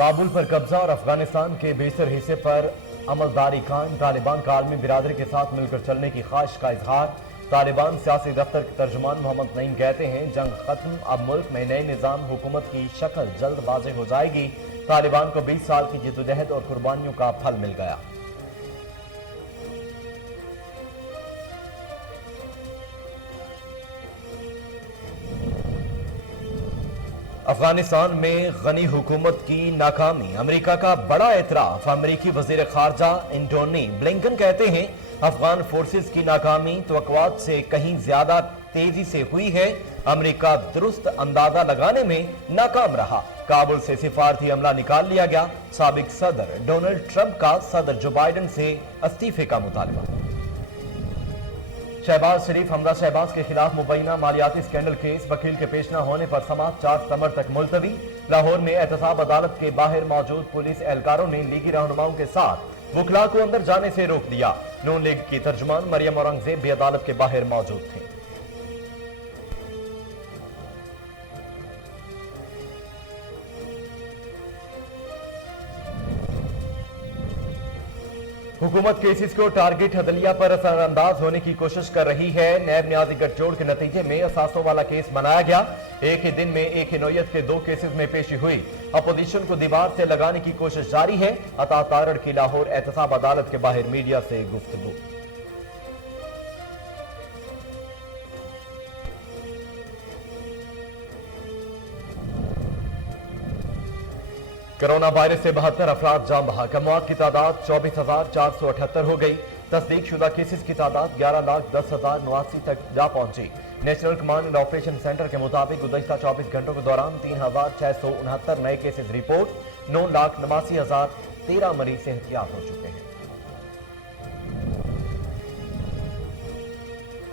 کابل پر قبضہ اور افغانستان کے بیشتر حصے پر عملداری قائم، طالبان کا عالمی برادری کے ساتھ مل کر چلنے کی خواہش کا اظہار۔ طالبان سیاسی دفتر کے ترجمان محمد نعیم کہتے ہیں جنگ ختم، اب ملک میں نئے نظام حکومت کی شکل جلد واضح ہو جائے گی۔ طالبان کو 20 سال کی جدوجہد اور قربانیوں کا پھل مل گیا۔ افغانستان میں غنی حکومت کی ناکامی، امریکہ کا بڑا اعتراف۔ امریکی وزیر خارجہ انٹونی بلنکن کہتے ہیں افغان فورسز کی ناکامی توقعات سے کہیں زیادہ تیزی سے ہوئی ہے، امریکہ درست اندازہ لگانے میں ناکام رہا۔ کابل سے سفارتی عملہ نکال لیا گیا، سابق صدر ڈونلڈ ٹرمپ کا صدر جو بائیڈن سے استعفے کا مطالبہ۔ شہباز شریف حمزہ شہباز کے خلاف مبینہ مالیاتی سکینڈل کیس، وکیل کے پیش نہ ہونے پر سماعت 4 ستمبر تک ملتوی۔ لاہور میں احتساب عدالت کے باہر موجود پولیس اہلکاروں نے لیگی رہنماؤں کے ساتھ وکلاء کو اندر جانے سے روک دیا۔ نون لیگ کی ترجمان مریم اورنگزیب بھی عدالت کے باہر موجود تھیں۔ حکومت کیسز کو ٹارگٹ عدلیہ پر اثر انداز ہونے کی کوشش کر رہی ہے۔ نیب نیازی گٹھ جوڑ کے نتیجے میں اثاثوں والا کیس بنایا گیا۔ ایک ہی دن میں ایک ہی نوعیت کے 2 کیسز میں پیشی ہوئی۔ اپوزیشن کو دیوار سے لگانے کی کوشش جاری ہے۔ عطا تارڑ کی لاہور احتساب عدالت کے باہر میڈیا سے گفتگو۔ کرونا وائرس سے 72 افراد جاں بحق، اموات کی تعداد 24,478 ہو گئی۔ تصدیق شدہ کیسز کی تعداد 11,10,089 تک جا پہنچی۔ National command and operation centre کے مطابق گزشتہ 24 گھنٹوں کے دوران 3,669 نئے کیسز رپورٹ، 9,89,013 مریض احتیاط ہو چکے ہیں۔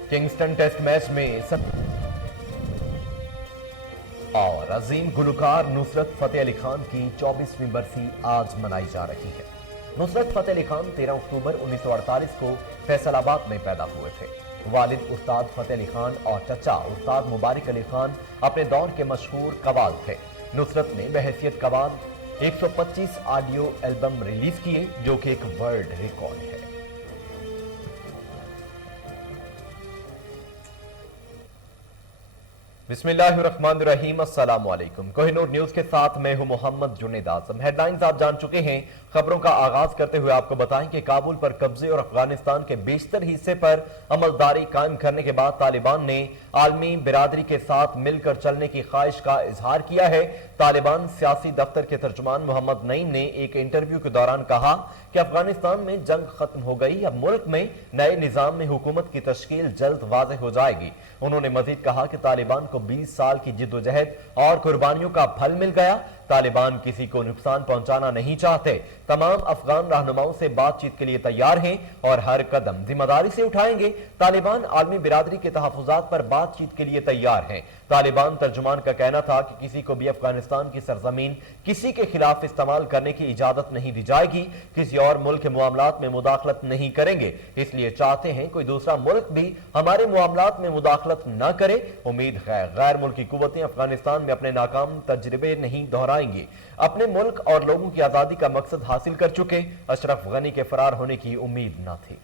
کنگسٹن ٹیسٹ میچ میں اور عظیم گلوکار نصرت فتح علی خان کی 24ویں برسی آج منائی جا رہی ہے۔ نصرت فتح علی خان 13 اکتوبر 1948 کو فیصل آباد میں پیدا ہوئے تھے۔ والد استاد فتح علی خان اور چچا استاد مبارک علی خان اپنے دور کے مشہور قوال تھے۔ نصرت نے بحیثیت قوال 125 آڈیو البم ریلیز کیے، جو کہ ایک ورلڈ ریکارڈ ہے۔ بسم اللہ الرحمن الرحیم، السلام علیکم۔ کوہ نور نیوز کے ساتھ میں ہوں محمد جنید اعظم۔ ہیڈ لائنز آپ جان چکے ہیں۔ خبروں کا آغاز کرتے ہوئے آپ کو بتائیں کہ کابل پر قبضے اور افغانستان کے بیشتر حصے پر عملداری قائم کرنے کے بعد طالبان نے عالمی برادری کے ساتھ مل کر چلنے کی خواہش کا اظہار کیا ہے۔ طالبان سیاسی دفتر کے ترجمان محمد نعیم نے ایک انٹرویو کے دوران کہا کہ افغانستان میں جنگ ختم ہو گئی، اب ملک میں نئے نظام میں حکومت کی تشکیل جلد واضح ہو جائے گی۔ انہوں نے مزید کہا کہ طالبان کو 20 سال کی جدوجہد اور قربانیوں کا پھل مل گیا۔ طالبان کسی کو نقصان پہنچانا نہیں چاہتے، تمام افغان رہنماؤں سے بات چیت کے لیے تیار ہیں اور ہر قدم ذمہ داری سے اٹھائیں گے۔ طالبان عالمی برادری کے تحفظات پر بات چیت کے لیے تیار ہیں۔ طالبان ترجمان کا کہنا تھا کہ کسی کو بھی افغانستان کی سرزمین کسی کے خلاف استعمال کرنے کی اجازت نہیں دی جائے گی، کسی اور ملک کے معاملات میں مداخلت نہیں کریں گے، اس لیے چاہتے ہیں کوئی دوسرا ملک بھی ہمارے معاملات میں مداخلت نہ کرے۔ امید ہے غیر ملکی قوتیں افغانستان میں اپنے ناکام تجربے نہیں دہرائیں گی۔ اپنے ملک اور لوگوں کی آزادی کا مقصد حاصل کر چکے، اشرف غنی کے فرار ہونے کی امید نہ تھی۔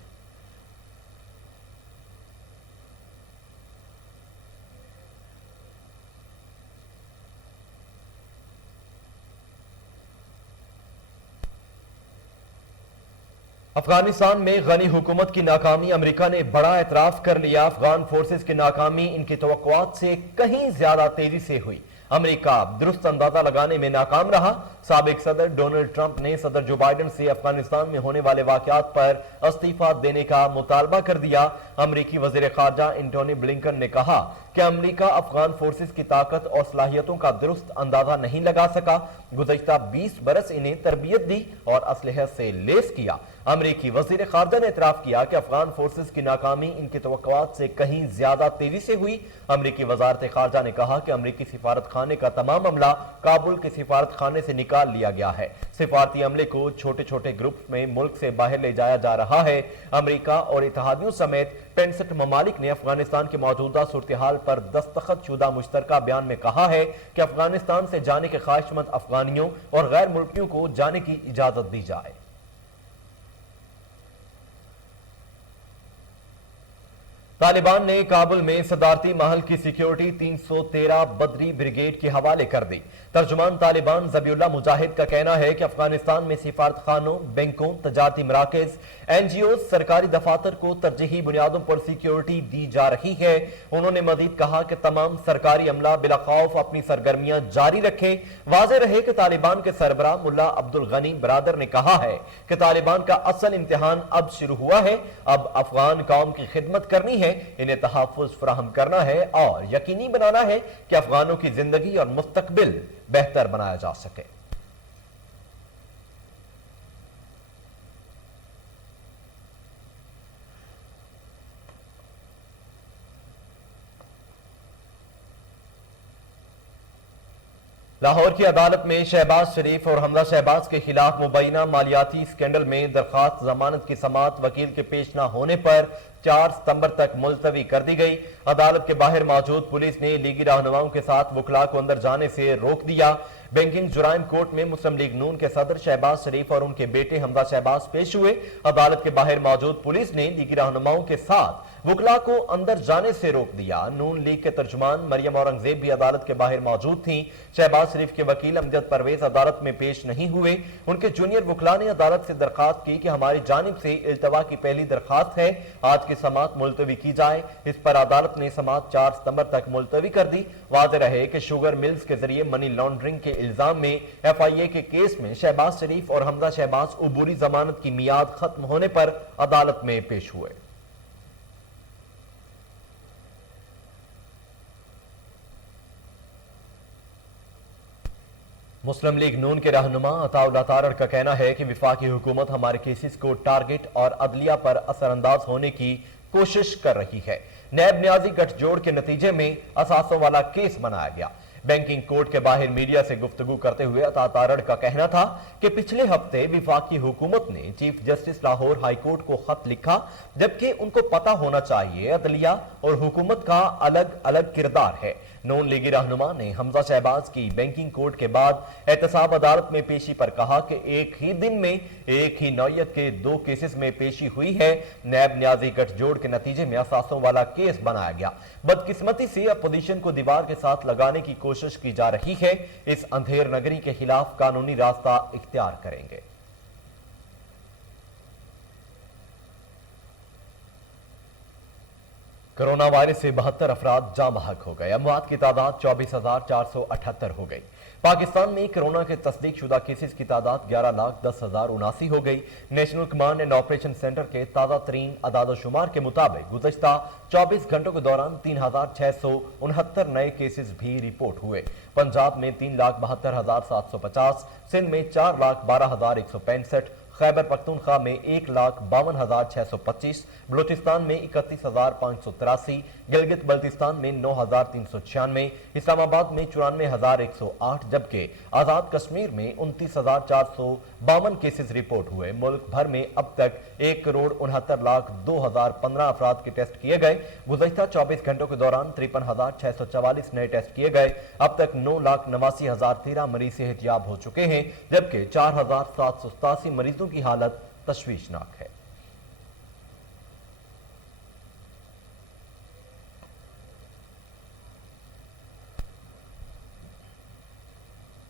افغانستان میں غنی حکومت کی ناکامی، امریکہ نے بڑا اعتراف کر لیا۔ افغان فورسز کی ناکامی ان کی توقعات سے کہیں زیادہ تیزی سے ہوئی، امریکہ درست اندازہ لگانے میں ناکام رہا۔ سابق صدر ڈونلڈ ٹرمپ نے صدر جو بائیڈن سے افغانستان میں ہونے والے واقعات پر استعفیٰ دینے کا مطالبہ کر دیا۔ امریکی وزیر خارجہ انٹونی بلنکن نے کہا کہ امریکہ افغان فورسز کی طاقت اور صلاحیتوں کا درست اندازہ نہیں لگا سکا، گزشتہ 20 برس انہیں تربیت دی اور اسلحے سے لیس کیا۔ امریکی وزیر خارجہ نے اعتراف کیا کہ افغان فورسز کی ناکامی ان کی توقعات سے کہیں زیادہ تیزی سے ہوئی۔ امریکی وزارت خارجہ نے کہا کہ امریکی سفارت خانے کا تمام عملہ کابل کے سفارت خانے سے نکال لیا گیا ہے۔ سفارتی عملے کو چھوٹے چھوٹے گروپس میں ملک سے باہر لے جایا جا رہا ہے۔ امریکہ اور اتحادیوں سمیت 65 ممالک نے افغانستان کی موجودہ صورتحال پر دستخط شدہ مشترکہ بیان میں کہا ہے کہ افغانستان سے جانے کے خواہشمند افغانیوں اور غیر ملکیوں کو جانے کی اجازت دی جائے۔ طالبان نے کابل میں صدارتی محل کی سیکیورٹی 313 بدری بریگیڈ کے حوالے کر دی۔ ترجمان طالبان ذبیح اللہ مجاہد کا کہنا ہے کہ افغانستان میں سفارت خانوں، بینکوں، تجارتی مراکز، NGOز، سرکاری دفاتر کو ترجیحی بنیادوں پر سیکیورٹی دی جا رہی ہے۔ انہوں نے مزید کہا کہ تمام سرکاری عملہ بلا خوف اپنی سرگرمیاں جاری رکھے۔ واضح رہے کہ طالبان کے سربراہ ملا عبدالغنی برادر نے کہا ہے کہ طالبان کا اصل امتحان اب شروع ہوا ہے، اب افغان قوم کی خدمت کرنی ہے، انہیں تحفظ فراہم کرنا ہے اور یقینی بنانا ہے کہ افغانوں کی زندگی اور مستقبل بہتر بنایا جا سکے۔ لاہور کی عدالت میں شہباز شریف اور حمزہ شہباز کے خلاف مبینہ مالیاتی اسکینڈل میں درخواست ضمانت کی سماعت وکیل کے پیش نہ ہونے پر 4 ستمبر تک ملتوی کر دی گئی۔ عدالت کے باہر موجود پولیس نے لیگی رہنماؤں کے ساتھ وکلاء کو اندر جانے سے روک دیا۔ بینکنگ جرائم کورٹ میں مسلم لیگ نون کے صدر شہباز شریف اور ان کے بیٹے حمزہ شہباز پیش ہوئے۔ عدالت کے باہر موجود پولیس نے لیگی رہنماؤں کے ساتھ وکلاء کو اندر جانے سے روک دیا۔ نون لیگ کے ترجمان مریم اورنگزیب بھی عدالت کے باہر موجود تھیں۔ شہباز شریف کے وکیل امجد پرویز عدالت میں پیش نہیں ہوئے۔ ان کے جونیئر وکلاء نے عدالت سے درخواست کی کہ ہماری جانب سے التوا کی پہلی درخواست ہے، آج کی سماعت ملتوی کی جائے۔ اس پر عدالت نے سماعت 4 ستمبر تک ملتوی کر دی۔ واضح رہے کہ شوگر ملز کے ذریعے منی لانڈرنگ کے الزام میں FIA کے کیس میں شہباز شریف اور حمزہ شہباز عبوری ضمانت کی میعاد ختم ہونے پر عدالت میں پیش ہوئے۔ مسلم لیگ نون کے رہنما عطا اللہ تارڑ کا کہنا ہے کہ وفاقی حکومت ہمارے کیسز کو ٹارگٹ اور عدلیہ پر اثر انداز ہونے کی کوشش کر رہی ہے۔ نیب نیازی گٹھ جوڑ کے نتیجے میں اثاثوں والا کیس بنایا گیا۔ بینکنگ کورٹ کے باہر میڈیا سے گفتگو کرتے ہوئے عطا تارڑ کا کہنا تھا کہ پچھلے ہفتے وفاقی حکومت نے chief justice Lahore high court کو خط لکھا، جبکہ ان کو پتہ ہونا چاہیے عدلیہ اور حکومت کا الگ الگ کردار ہے۔ نون لیگی رہنما نے حمزہ شہباز کی بینکنگ کورٹ کے بعد احتساب عدالت میں پیشی پر کہا کہ ایک ہی دن میں ایک ہی نوعیت کے 2 کیسز میں پیشی ہوئی ہے۔ نیب نیازی گٹھ جوڑ کے نتیجے میں اثاثوں والا کیس بنایا گیا۔ بدقسمتی سے اپوزیشن کو دیوار کے ساتھ لگانے کی کوشش کی جا رہی ہے۔ اس اندھیر نگری کے خلاف قانونی راستہ اختیار کریں گے۔ کرونا وائرس سے 72 افراد جاں بحق ہو گئے۔ اموات کی تعداد 24,478 ہو گئی۔ پاکستان میں کرونا کے تصدیق شدہ کیسز کی تعداد 11,10,079 ہو گئی۔ National command and operation centre کے تازہ ترین اعداد و شمار کے مطابق گزشتہ 24 گھنٹوں کے دوران 3,669 نئے کیسز بھی رپورٹ ہوئے۔ پنجاب میں 3,72,750، سندھ میں 4,12,165، خیبر پختونخوا میں 1,52,625، بلوچستان میں 31,583، گلگت بلتستان میں 9,396، اسلام آباد میں 94,108، جبکہ آزاد کشمیر میں 29,452 کیسز رپورٹ ہوئے۔ ملک بھر میں اب تک 1,69,02,015 افراد کے ٹیسٹ کیے گئے۔ گزشتہ 24 گھنٹوں کے دوران 53,644 نئے ٹیسٹ کیے گئے۔ اب تک 9,89,013 مریض صحت یاب ہو چکے ہیں، جبکہ 4,787 مریضوں کی حالت تشویشناک ہے۔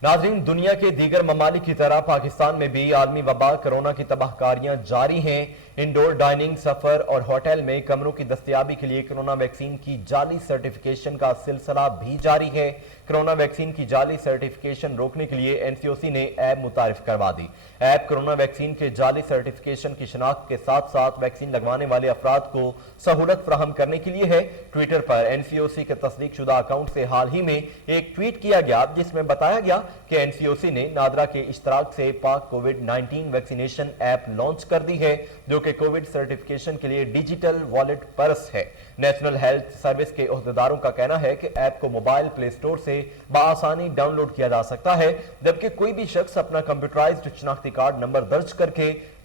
ناظرین، دنیا کے دیگر ممالک کی طرح پاکستان میں بھی عالمی وبا کرونا کی تباہ کاریاں جاری ہیں۔ انڈور ڈائننگ، سفر اور ہوٹل میں کمروں کی دستیابی کے لیے کرونا ویکسین کی جعلی سرٹیفکیشن کا سلسلہ بھی جاری ہے۔ کرونا ویکسین کی جعلی سرٹیفکیشن روکنے کے لیے NCOC نے ایپ متعارف کروا دی۔ ایپ کرونا ویکسین کے جعلی سرٹیفکیشن کی شناخت کے ساتھ ساتھ ویکسین لگوانے والے افراد کو سہولت فراہم کرنے کے لیے ہے۔ ٹویٹر پر NCOC کے تصدیق شدہ اکاؤنٹ سے حال ہی میں ایک ٹویٹ کیا گیا جس میں بتایا گیا کہ NCOC نے نادرا کے اشتراک سے پاک کووڈ-19 ویکسینیشن ایپ لانچ کر دی ہے، جو کہ کووڈ سرٹیفکیشن کے لیے ڈیجیٹل والیٹ پرس ہے۔ نیشنل ہیلتھ سروس کے عہدیداروں کا کہنا ہے کہ ایپ کو موبائل پلے سٹور سے بآسانی ڈاؤن لوڈ کیا جا سکتا ہے، جبکہ کوئی بھی شخص اپنا کمپیوٹرائزڈ شناختی کارڈ نمبر درج کر کے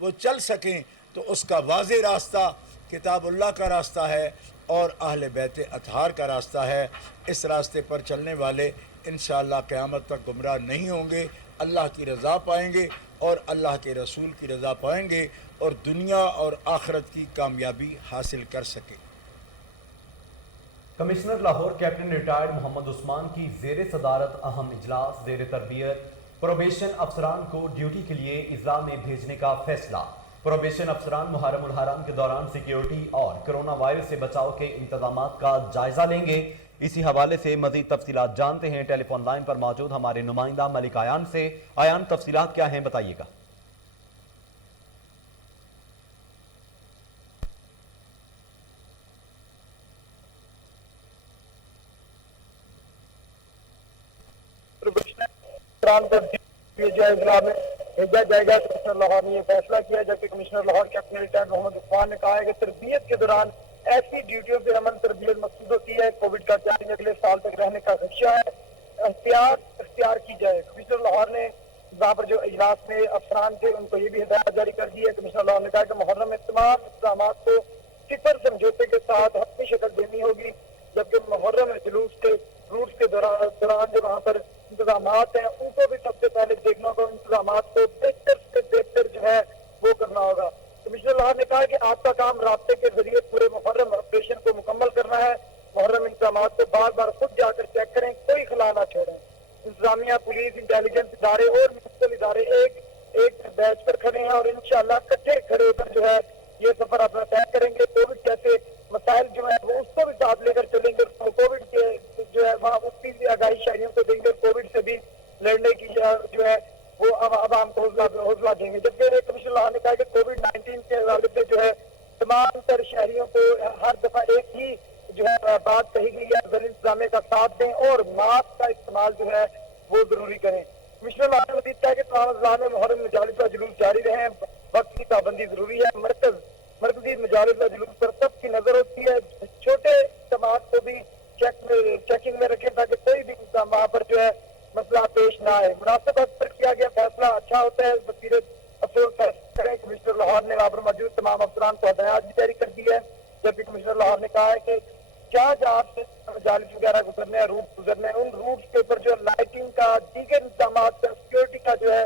وہ چل سکیں تو اس کا واضح راستہ کتاب اللہ کا راستہ ہے اور اہل بیت اطہار کا راستہ ہے. اس راستے پر چلنے والے انشاءاللہ قیامت تک گمراہ نہیں ہوں گے, اللہ کی رضا پائیں گے اور اللہ کے رسول کی رضا پائیں گے اور دنیا اور آخرت کی کامیابی حاصل کر سکیں. Commissioner Lahore captain retired Muhammad Usman کی زیر صدارت اہم اجلاس. زیر تربیت پروبیشن افسران کو ڈیوٹی کے لیے اضلاع میں بھیجنے کا فیصلہ. پروبیشن افسران محرم الحرام کے دوران سیکیورٹی اور کرونا وائرس سے بچاؤ کے انتظامات کا جائزہ لیں گے. اسی حوالے سے مزید تفصیلات جانتے ہیں ٹیلی فون لائن پر موجود ہمارے نمائندہ ملک ایان سے. ایان, تفصیلات کیا ہیں, بتائیے گا. اضلاع میں بھیجا جائے گا. کمشنر لاہور نے یہ فیصلہ کیا, جبکہ commissioner Lahore captain retired Muhammad Usman نے کہا ہے کہ تربیت کے دوران ایسی ڈیوٹیوں سے عمل تربیت مقصود ہوتی ہے. کووڈ کا چیلنج اگلے سال تک رہنے کا خدشہ ہے, احتیاط اختیار کی جائے. کمشنر لاہور نے وہاں پر جو اجلاس میں افسران تھے ان کو یہ بھی ہدایت جاری کر دی ہے. کمشنر لاہور نے کہا کہ محرم میں تمام انتظامات کو صفر سمجھوتے کے ساتھ حتمی شکل دینی ہوگی, جبکہ محرم جلوس کے روٹس کے دوران جو وہاں پر انتظامات ہیں ان کو بھی سب سے پہلے دیکھنا ہوگا. انتظامات کو بہتر سے بہتر جو ہے وہ کرنا ہوگا. کمشنر لاہور نے کہا کہ آپ کا کام رابطے کے ذریعے پورے محرم آپریشن کو مکمل کرنا ہے. محرم انتظامات کو بار بار خود جا کر چیک کریں, کوئی خلا نہ چھوڑیں. انتظامیہ, پولیس, انٹیلیجنس ادارے اور میونسپل ادارے ایک بیچ پر کھڑے ہیں اور انشاءاللہ کٹھے کھڑے ہو کر جو ہے یہ سفر اپنا طے کریں گے. کووڈ جیسے مسائل جو ہے وہ اس کو بھی ساتھ لے کر چلیں گے. کووڈ کے جو ہے وہاں اس کی بھی آگاہی شہریوں کو دیں گے, کووڈ سے بھی لڑنے کی جو ہے وہ عوام کو حوصلہ دیں گے. جبکہ کمشنر لاہور نے کہا کہ کووڈ-19 کے حوالے سے جو ہے تمام تر شہریوں کو ہر دفعہ ایک ہی جو ہے بات کہی گئی ہے, ذیلی انتظامیہ کا ساتھ دیں اور ماسک کا استعمال جو ہے وہ ضروری کریں. کمشنر لاہور نے مزید کہا کہ تمام اضلاع میں محرم مجالس کا جلوس جاری رہے, وقت کی پابندی ضروری ہے. مرکزی مجالس کا جلوس پر سب کی نظر ہوتی ہے. چھوٹے اجتماعات کو بھی چیکنگ میں رکھیں تاکہ کوئی بھی وہاں پر جو ہے مسئلہ پیش نہ آئے. مناسب وقت پر کیا گیا فیصلہ اچھا ہوتا ہے, بصیرت افسوس فیصلہ کریں. کمشنر لاہور نے وہاں پر موجود تمام افسران کو ہدایات بھی جاری کر دی ہے, جبکہ کمشنر لاہور نے کہا ہے کہ جہاں سے مجالس وغیرہ گزرنے ہیں, روٹ گزرنے ہیں, ان روٹس کے اوپر جو لائٹنگ کا, دیگر انتظامات کا, سیکورٹی کا جو ہے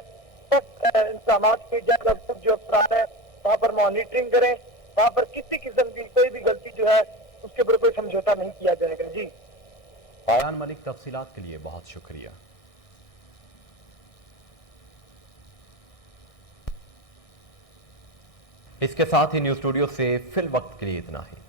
سخت انتظامات کی جائے. جو افسران ہیں وہاں پر مانیٹرنگ کریں, وہاں پر کسی قسم کی کوئی بھی غلطی جو ہے اس کے اوپر کوئی سمجھوتا نہیں کیا جائے گا. جی ایان ملک, تفصیلات کے لیے بہت شکریہ. اس کے ساتھ ہی نیوز اسٹوڈیو سے فی الوقت کے لیے اتنا ہی.